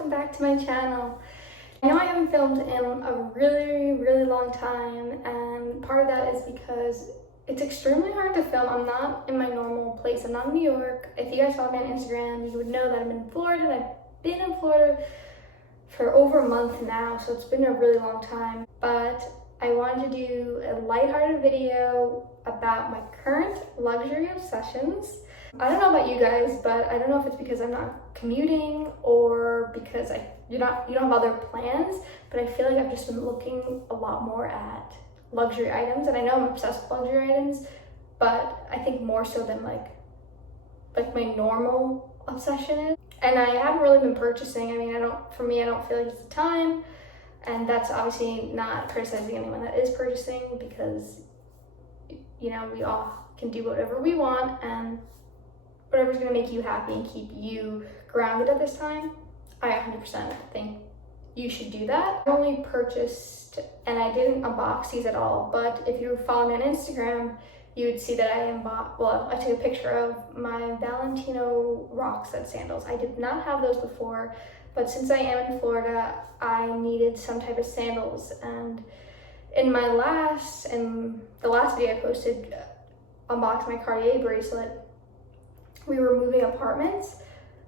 welcome back to my channel. I know I haven't filmed in a really long time, and part of that is because it's extremely hard to film. I'm not in my normal place. I'm not in New York. If you guys follow me on Instagram, you would know that I'm in Florida, and I've been in Florida for over a month now, so it's been a really long time. But I wanted to do a lighthearted video about my current luxury obsessions. I don't know about you guys, but I don't know if it's because I'm not commuting or because you don't have other plans, but I feel like I've just been looking a lot more at luxury items, and I know I'm obsessed with luxury items, but I think more so than like my normal obsession is. And I haven't really been purchasing. I mean, I don't feel like it's the time, and that's obviously not criticizing anyone that is purchasing, because you know, we all can do whatever we want, and whatever's gonna make you happy and keep you grounded at this time, I 100% think you should do that. I only purchased, and I didn't unbox these at all, but if you follow me on Instagram, you would see that I took a picture of my Valentino Rockset sandals. I did not have those before, but since I am in Florida, I needed some type of sandals. And in the last video I posted, unboxing my Cartier bracelet, we were moving apartments,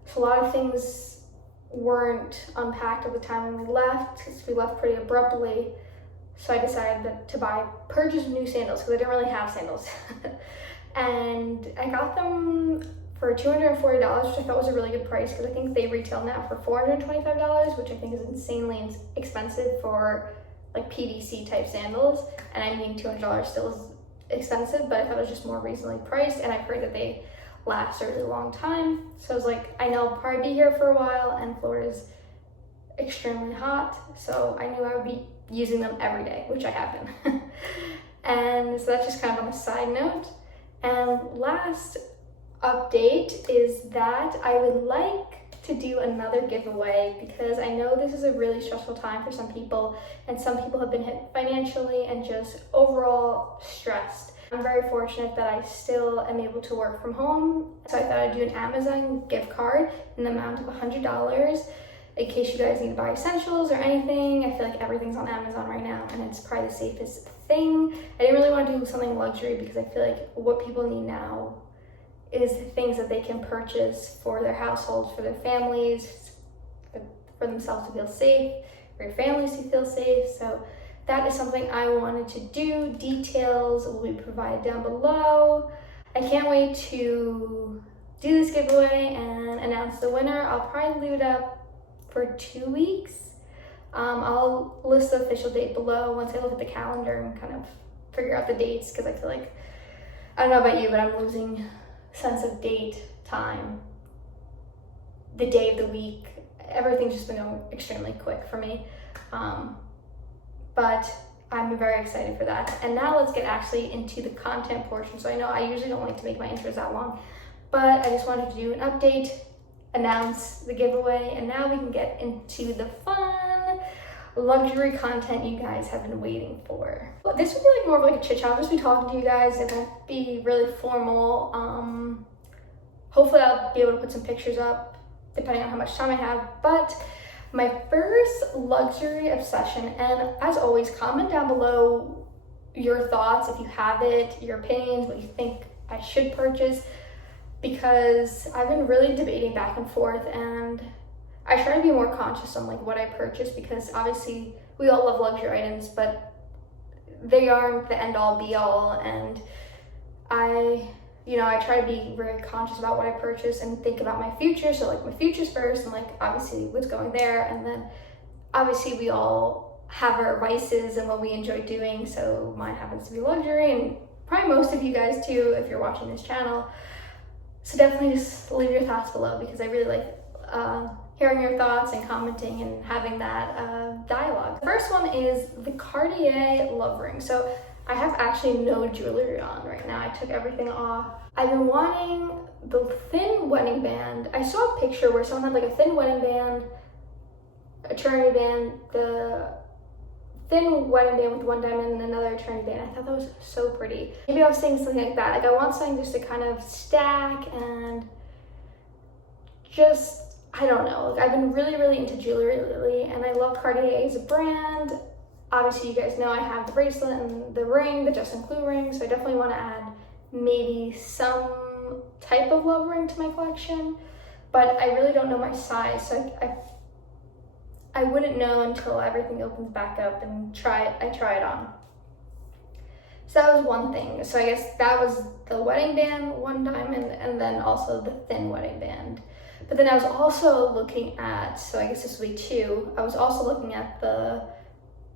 so a lot of things weren't unpacked at the time when we left, because we left pretty abruptly. So I decided to purchase new sandals, because I didn't really have sandals. And I got them for $240, which I thought was a really good price, because I think they retail now for $425, which I think is insanely expensive for like PVC type sandals. And I mean, $200 still is expensive, but I thought it was just more reasonably priced, and I've heard that they last a really long time. So I was like, I know I'll probably be here for a while, and Florida's extremely hot, so I knew I would be using them every day, which I have been. And so that's just kind of on a side note. And last update is that I would like to do another giveaway, because I know this is a really stressful time for some people, and some people have been hit financially and just overall stressed. I'm very fortunate that I still am able to work from home, so I thought I'd do an Amazon gift card in the amount of $100 in case you guys need to buy essentials or anything. I feel like everything's on Amazon right now, and it's probably the safest thing. I didn't really want to do something luxury, because I feel like what people need now is things that they can purchase for their households, for their families, for themselves to feel safe, for your families to feel safe. So that is something I wanted to do. Details will be provided down below. I can't wait to do this giveaway and announce the winner. I'll probably leave it up for 2 weeks. I'll list the official date below once I look at the calendar and kind of figure out the dates, because I feel like, I don't know about you, but I'm losing sense of date, time, the day of the week. Everything's just been going extremely quick for me. But I'm very excited for that. And now let's get actually into the content portion. So I know I usually don't like to make my intros that long, but I just wanted to do an update, announce the giveaway, and now we can get into the fun luxury content you guys have been waiting for. This would be like more of like a chit chat. I'll just be talking to you guys. It won't be really formal. Hopefully I'll be able to put some pictures up depending on how much time I have. But my first luxury obsession, and as always, comment down below your thoughts if you have it, your opinions, what you think I should purchase, because I've been really debating back and forth, and I try to be more conscious on like what I purchase, because obviously we all love luxury items, but they aren't the end all be all. And I try to be very conscious about what I purchase and think about my future. So like my future's first, and like obviously what's going there, and then obviously we all have our vices and what we enjoy doing. So mine happens to be luxury, and probably most of you guys too if you're watching this channel. So definitely just leave your thoughts below, because I really like hearing your thoughts and commenting and having that dialogue. The first one is the Cartier love ring. So I have actually no jewelry on right now. I took everything off. I've been wanting the thin wedding band. I saw a picture where someone had like a thin wedding band, a eternity band, the thin wedding band with one diamond and another eternity band. I thought that was so pretty. Maybe I was saying something like that. Like I want something just to kind of stack and just I don't know, like I've been really into jewelry lately, and I love Cartier as a brand. Obviously, you guys know I have the bracelet and the ring, the Justin Clue ring, so I definitely want to add maybe some type of love ring to my collection, but I really don't know my size, so I wouldn't know until everything opens back up and I try it on. So that was one thing. So I guess that was the wedding band, one diamond, and then also the thin wedding band. But then I was also looking at, so I guess this will be two, I was also looking at the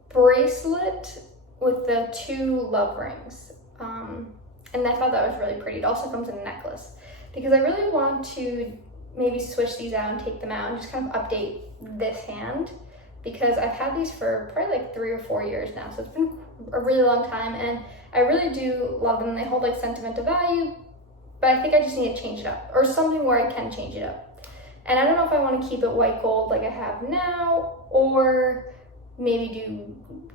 bracelet with the 2 love rings. And I thought that was really pretty. It also comes in a necklace, because I really want to maybe switch these out and take them out and just kind of update this hand, because I've had these for probably like 3 or 4 years now. So it's been a really long time, and I really do love them. They hold like sentimental value, but I think I just need to change it up, or something where I can change it up. And I don't know if I want to keep it white gold like I have now, or maybe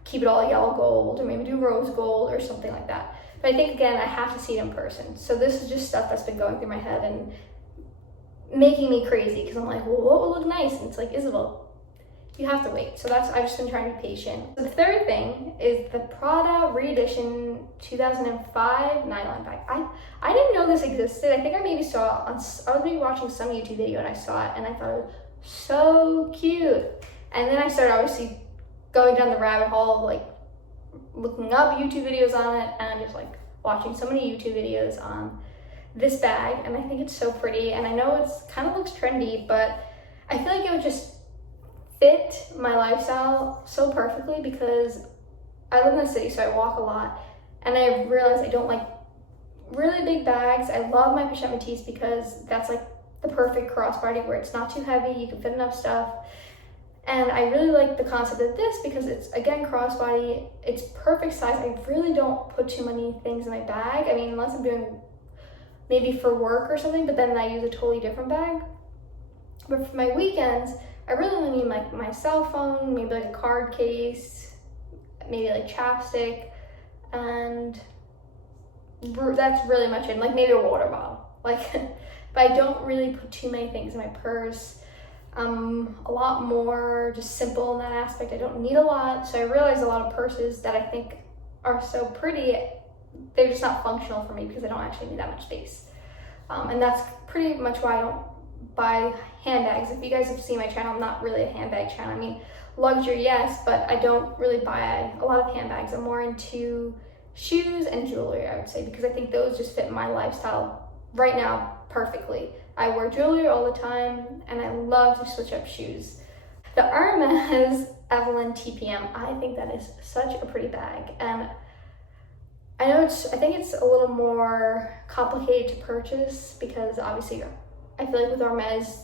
keep it all yellow gold, or maybe do rose gold or something like that. But I think, again, I have to see it in person. So this is just stuff that's been going through my head and making me crazy, because I'm like, well, what will look nice? And it's like, Isabel, you have to wait. So I've just been trying to be patient. The third thing is the Prada re-edition 2005 nylon bag. I didn't know this existed. I think I maybe saw it I was maybe watching some YouTube video and I saw it, and I thought it was so cute. And then I started obviously going down the rabbit hole of like looking up YouTube videos on it, and just like watching so many YouTube videos on this bag, and I think it's so pretty. And I know it's kind of looks trendy, but I feel like it would just fit my lifestyle so perfectly, because I live in the city, so I walk a lot, and I realized I don't like really big bags. I love my pochette métis because that's like the perfect crossbody where it's not too heavy, you can fit enough stuff. And I really like the concept of this because it's, again, crossbody, it's perfect size. I really don't put too many things in my bag. I mean, unless I'm doing maybe for work or something, but then I use a totally different bag. But for my weekends, I really only need like my cell phone, maybe like a card case, maybe like chapstick, and that's really much it. Like maybe a water bottle. Like, but I don't really put too many things in my purse. A lot more just simple in that aspect. I don't need a lot. So I realized a lot of purses that I think are so pretty, they're just not functional for me because I don't actually need that much space. And that's pretty much why I don't buy handbags. If you guys have seen my channel, I'm not really a handbag channel. I mean, luxury, yes, but I don't really buy a lot of handbags. I'm more into shoes and jewelry, I would say, because I think those just fit my lifestyle right now perfectly. I wear jewelry all the time, and I love to switch up shoes. The Hermes Evelyn TPM, I think that is such a pretty bag, and I know I think it's a little more complicated to purchase because obviously I feel like with Hermes,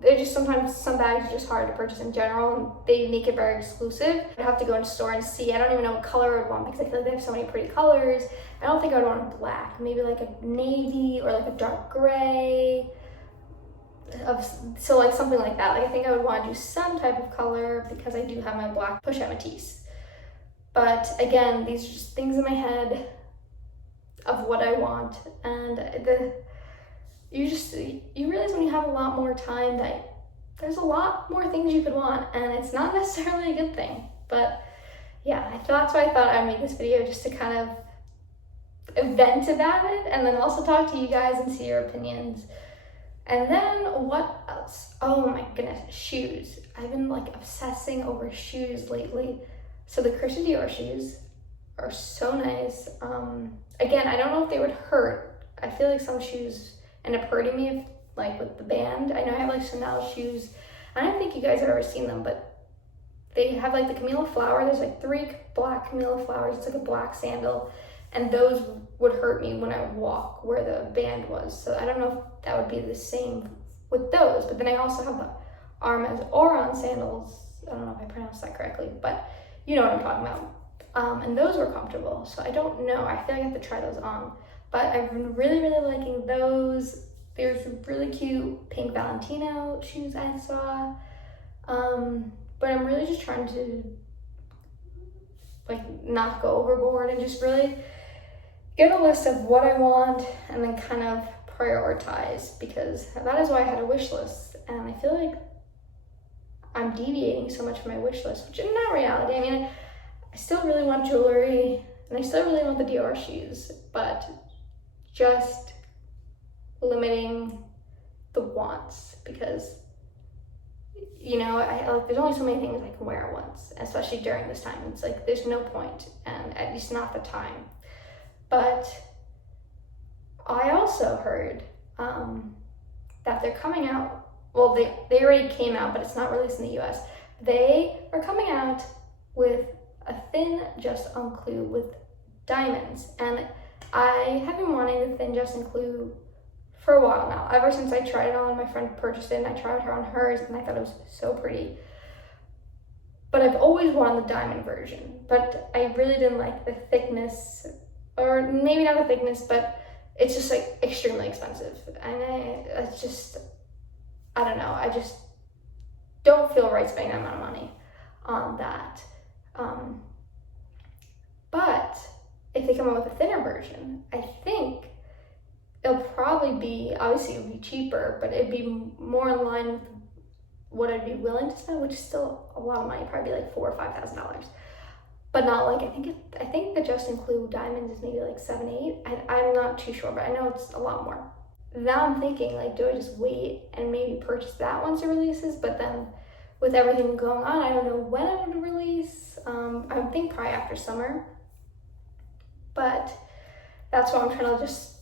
they're just sometimes some bags are just hard to purchase in general, and they make it very exclusive. I'd have to go into store and see. I don't even know what color I'd want because I feel like they have so many pretty colors. I don't think I would want black, maybe like a navy or like a dark gray. So like something like that. Like I think I would want to do some type of color because I do have my black pochette métis. But again, these are just things in my head of what I want, and you realize when you have a lot more time that there's a lot more things you could want, and it's not necessarily a good thing. But yeah, that's why I thought I'd make this video, just to kind of vent about it and then also talk to you guys and see your opinions. And then what else? Oh my goodness, shoes. I've been like obsessing over shoes lately. So the Christian Dior shoes are so nice. Again, I don't know if they would hurt. I feel like some shoes end up hurting me, if, like with the band. I know I have like Chanel shoes. I don't think you guys have ever seen them, but they have like the camellia flower. There's like 3 black camellia flowers. It's like a black sandal. And those would hurt me when I would walk where the band was. So I don't know if that would be the same with those. But then I also have the Hermes Oron sandals. I don't know if I pronounced that correctly, but you know what I'm talking about. And those were comfortable. So I don't know. I feel like I have to try those on. But I've been really liking those. There's really cute pink Valentino shoes I saw. But I'm really just trying to like not go overboard and just really get a list of what I want and then kind of prioritize, because that is why I had a wish list. and I feel like I'm deviating so much from my wish list, which is not reality. I mean, I still really want jewelry, and I still really want the Dior shoes, but just limiting the wants, because, you know, there's only so many things I can wear at once, especially during this time. It's like, there's no point, and at least not the time. But I also heard that they're coming out, well, they already came out, but it's not released in the US. They are coming out with a thin just unclou with diamonds, and I have been wanting the thin just unclou for a while now. Ever since I tried it on, my friend purchased it, and I tried her on hers, and I thought it was so pretty. But I've always wanted the diamond version, but I really didn't like the thickness, or maybe not the thickness, but it's just like extremely expensive. And it's just, I don't know, I just don't feel right spending that amount of money on that. But if they come out with a thinner version, I think it'll probably be, obviously it would be cheaper, but it'd be more in line with what I'd be willing to spend, which is still a lot of money, probably like $4,000 or $5,000. But not like, I think the just include diamonds is maybe like 7, 8. I'm not too sure, but I know it's a lot more. Now I'm thinking, like, do I just wait and maybe purchase that once it releases? But then with everything going on, I don't know when it would release. I would think probably after summer. But that's why I'm trying to just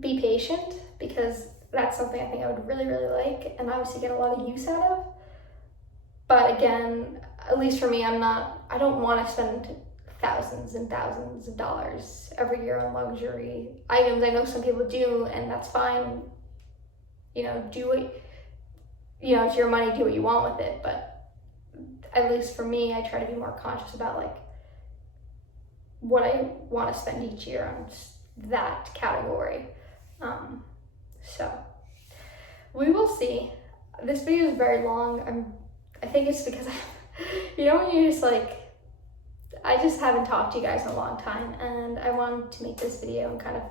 be patient, because that's something I think I would really, really like, and obviously get a lot of use out of. But again, at least for me, I don't want to spend thousands and thousands of dollars every year on luxury items. I know some people do, and that's fine. You know, it's your money, do what you want with it. But at least for me, I try to be more conscious about like what I want to spend each year on that category. So we will see. This video is very long. I think it's because you know, when you just like, I just haven't talked to you guys in a long time, and I wanted to make this video and kind of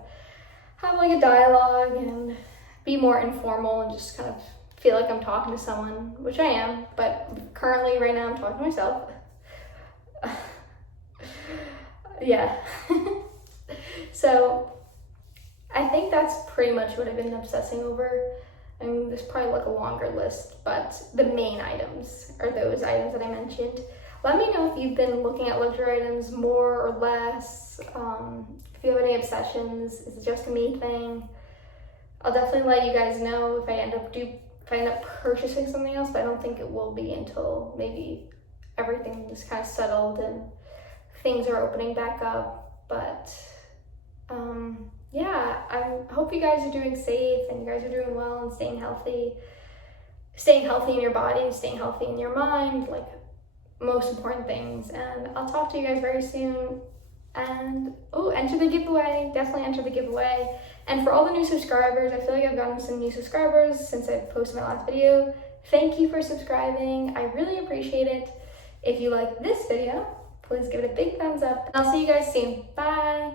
have like a dialogue and be more informal and just kind of feel like I'm talking to someone, which I am, but currently right now I'm talking to myself. Yeah. So I think that's pretty much what I've been obsessing over. I mean, there's probably like a longer list, but the main items are those items that I mentioned. Let me know if you've been looking at luxury items more or less. If you have any obsessions, is it just a me thing? I'll definitely let you guys know if I end up purchasing something else, but I don't think it will be until maybe everything is kind of settled and things are opening back up. But yeah, I hope you guys are doing safe and you guys are doing well and staying healthy in your body, staying healthy in your mind, like most important things. And I'll talk to you guys very soon. And enter the giveaway, definitely enter the giveaway. And for all the new subscribers, I feel like I've gotten some new subscribers since I posted my last video. Thank you for subscribing, I really appreciate it. If you like this video, please give it a big thumbs up, and I'll see you guys soon. Bye.